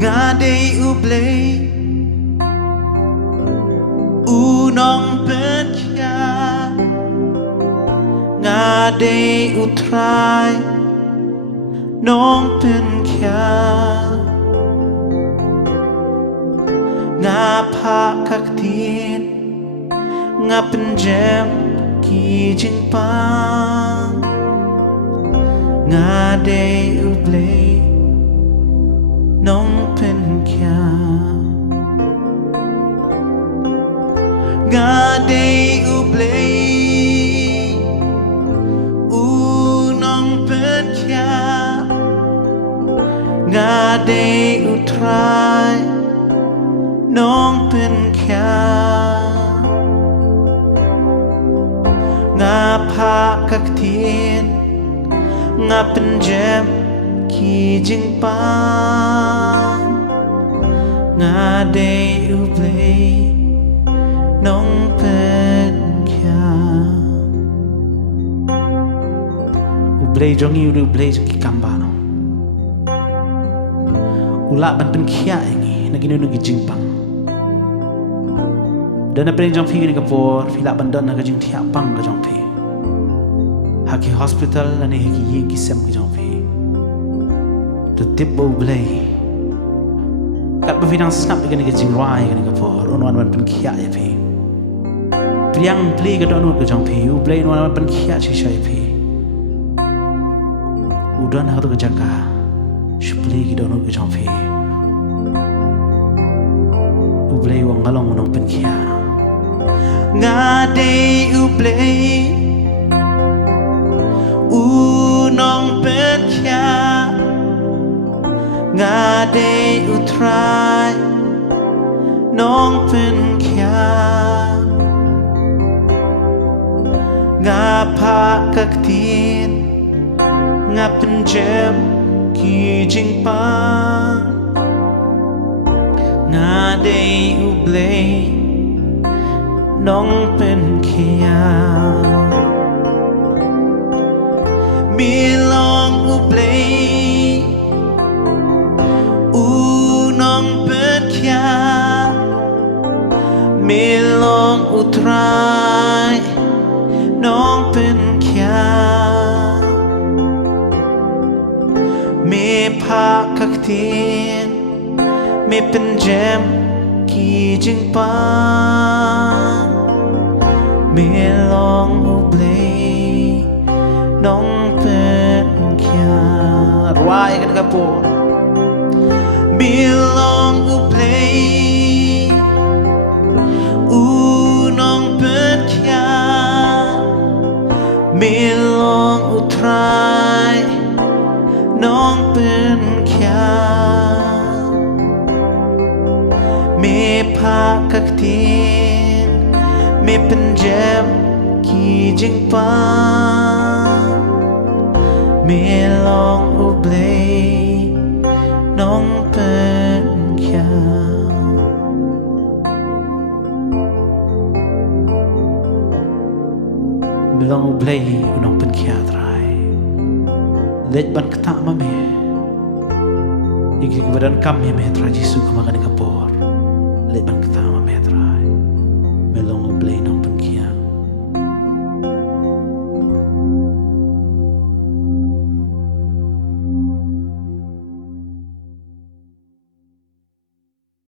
Ngade ublay Unong penkya Ngade utray Nong penkya Ngapa kaktin Ngapenjem ki jingpang Ngade ublay Nong penkya Ngade ublay Unong penkya Ngade utray Nong penkya Ngapa kaktin Ngapenjem ki jingpang Ngade ublay Nong penkya Ublay jongi ublay jong ki kambano Ula ban penkya ingi Nagino nugi jingpang Dan na pring jong pi ni kapor Fila bandan na kajing tiap pang ka jong pi Haki hospital na ni haki yin ki sem ka jong pi Tip bau belai kat befidang snap dengan ke jingrai dengan ke por unwan wan pen khia ya phi priang pli ke donut ke jong phi u belai unwan wan pen khia chi chai phi udan har ke jaka shpli ke donut ke jong phi u belai wang ngalong unong pen khia ngade u belai unong pen khia Ngade utray Nong penkya Ngapa kaktin Ngapenjem ki jingpang Ngade ublay Nong penkya Milong ublay Unong penkya Milong utray Nong penkya Me pa kaktin Me penjem ki jingpang Milong ublay Nong penkya Ruai kan kapur Milong ublay Unong penkya Milong utray Nong penkya Me pa kaktin Me penjem ki jingpang Milong ublay Nong penkya Milong ublay Unong penkya try Lej ban kata mame Ikrik badan kami me try jisu kamakan kapor Lej ban kata mame try Milong ublay nong